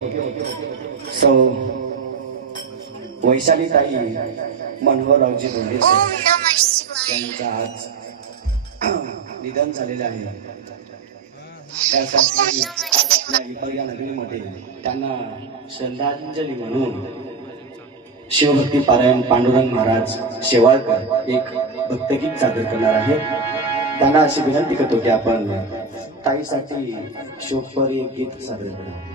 सौ वैशाली ताई मनोहररावजी बोंडे यांचं आज निधन झालेलं आहे. त्यासाठी आपल्या या नगरीमध्ये त्यांना श्रद्धांजली म्हणून शिवभक्ती पारायण पांडुरंग महाराज शेवाळकर एक भक्तगीत सादर करणार आहे. त्यांना अशी विनंती करतो की आपण ताईसाठी शोकपरी एक गीत सादर करू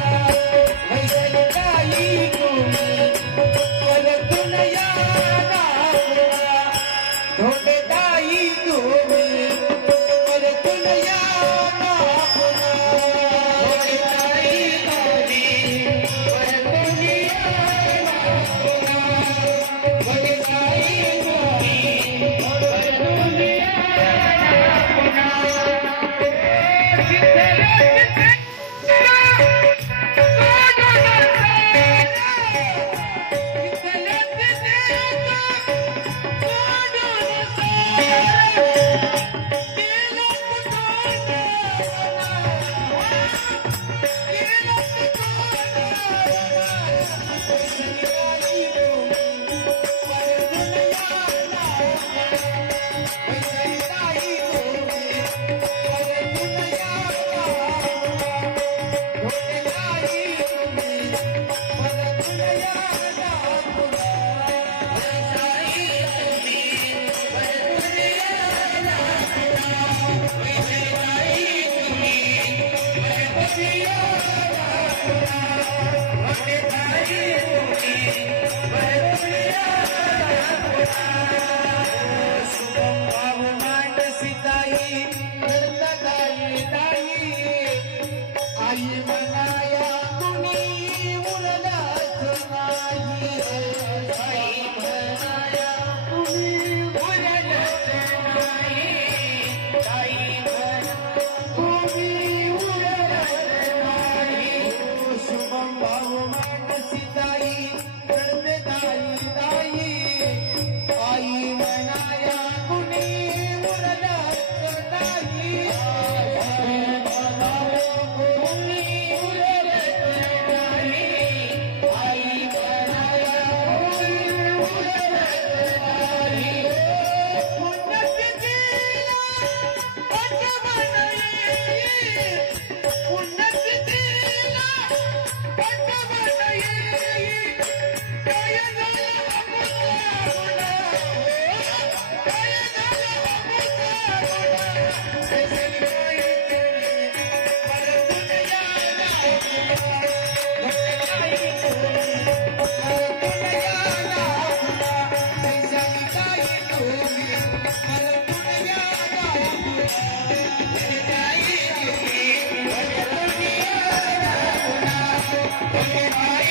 Thank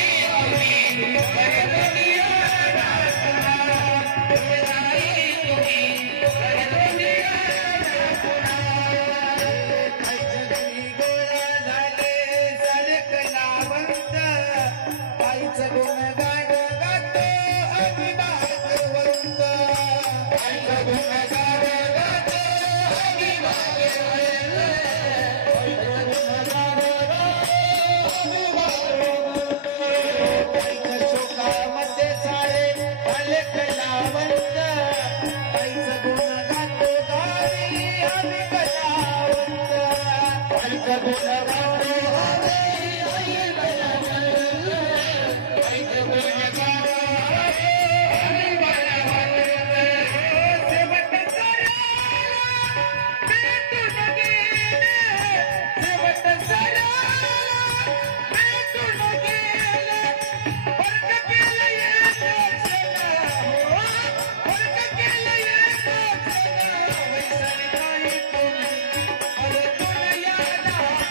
you. Amen.